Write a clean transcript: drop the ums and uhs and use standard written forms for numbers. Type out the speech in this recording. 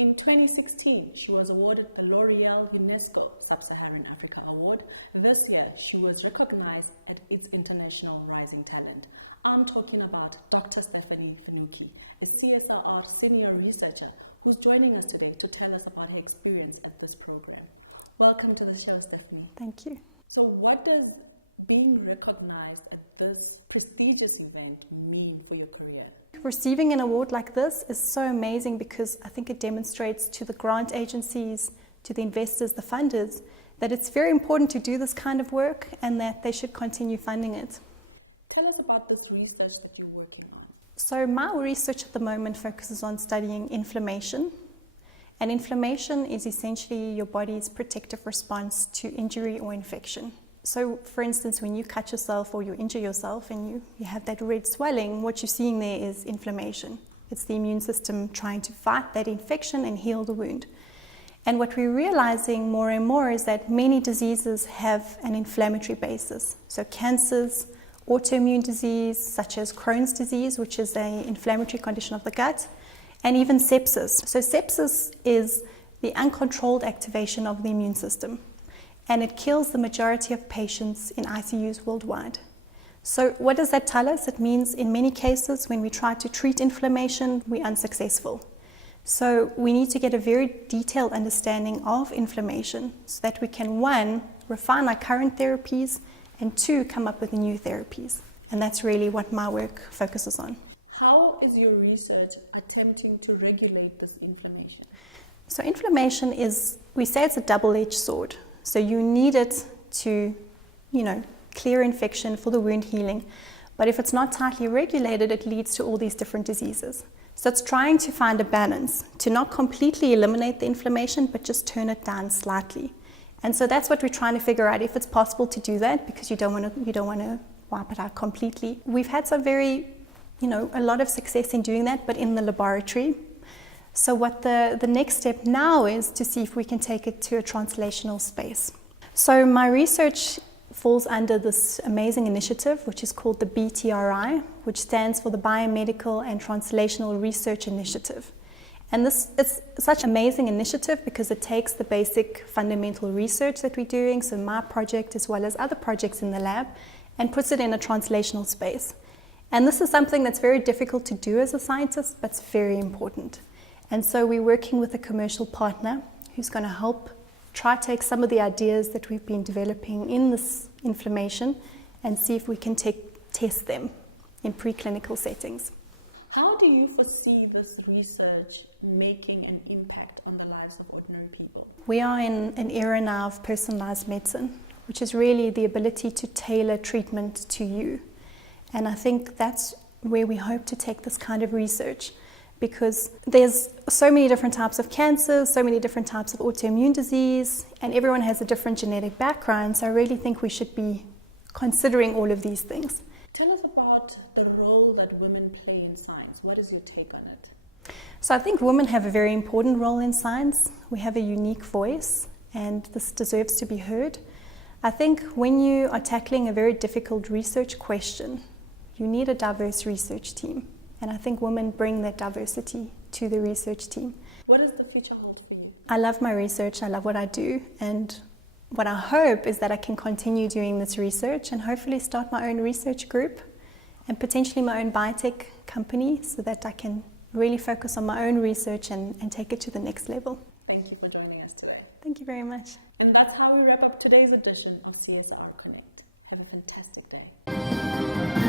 In 2016, she was awarded the L'Oreal UNESCO Sub-Saharan Africa Award. This year, she was recognized at its International Rising Talent. I'm talking about Dr. Stephanie Fanucchi, a CSIR senior researcher who's joining us today to tell us about her experience at this program. Welcome to the show, Stephanie. Thank you. So what does being recognized at this prestigious event mean for your career? Receiving an award like this is so amazing because I think it demonstrates to the grant agencies, to the investors, the funders, that it's very important to do this kind of work and that they should continue funding it. Tell us about this research that you're working on. So my research at the moment focuses on studying inflammation. And inflammation is essentially your body's protective response to injury or infection. So, for instance, when you cut yourself or you injure yourself and you have that red swelling, what you're seeing there is inflammation. It's the immune system trying to fight that infection and heal the wound. And what we're realizing more and more is that many diseases have an inflammatory basis. So cancers, autoimmune disease, such as Crohn's disease, which is an inflammatory condition of the gut, and even sepsis. So sepsis is the uncontrolled activation of the immune system. And it kills the majority of patients in ICUs worldwide. So what does that tell us? It means in many cases when we try to treat inflammation, we're unsuccessful. So we need to get a very detailed understanding of inflammation so that we can, one, refine our current therapies, and two, come up with new therapies. And that's really what my work focuses on. How is your research attempting to regulate this inflammation? So inflammation is, we say it's a double-edged sword. So you need it to, clear infection for the wound healing. But if it's not tightly regulated, it leads to all these different diseases. So it's trying to find a balance, to not completely eliminate the inflammation, but just turn it down slightly. And so that's what we're trying to figure out, if it's possible to do that, because you don't want to wipe it out completely. We've had some a lot of success in doing that, but in the laboratory. So what the next step now is to see if we can take it to a translational space. So my research falls under this amazing initiative, which is called the BTRI, which stands for the Biomedical and Translational Research Initiative. And this is such an amazing initiative because it takes the basic fundamental research that we're doing, so my project as well as other projects in the lab, and puts it in a translational space. And this is something that's very difficult to do as a scientist, but it's very important. And so we're working with a commercial partner who's going to help try to take some of the ideas that we've been developing in this inflammation and see if we can test them in preclinical settings. How do you foresee this research making an impact on the lives of ordinary people? We are in an era now of personalized medicine, which is really the ability to tailor treatment to you. And I think that's where we hope to take this kind of research, because there's so many different types of cancers, so many different types of autoimmune disease, and everyone has a different genetic background. So I really think we should be considering all of these things. Tell us about the role that women play in science. What is your take on it? So I think women have a very important role in science. We have a unique voice, and this deserves to be heard. I think when you are tackling a very difficult research question, you need a diverse research team. And I think women bring that diversity to the research team. What does the future hold for you? I love my research, I love what I do, and what I hope is that I can continue doing this research and hopefully start my own research group and potentially my own biotech company so that I can really focus on my own research and take it to the next level. Thank you for joining us today. Thank you very much. And that's how we wrap up today's edition of CSIR Connect. Have a fantastic day.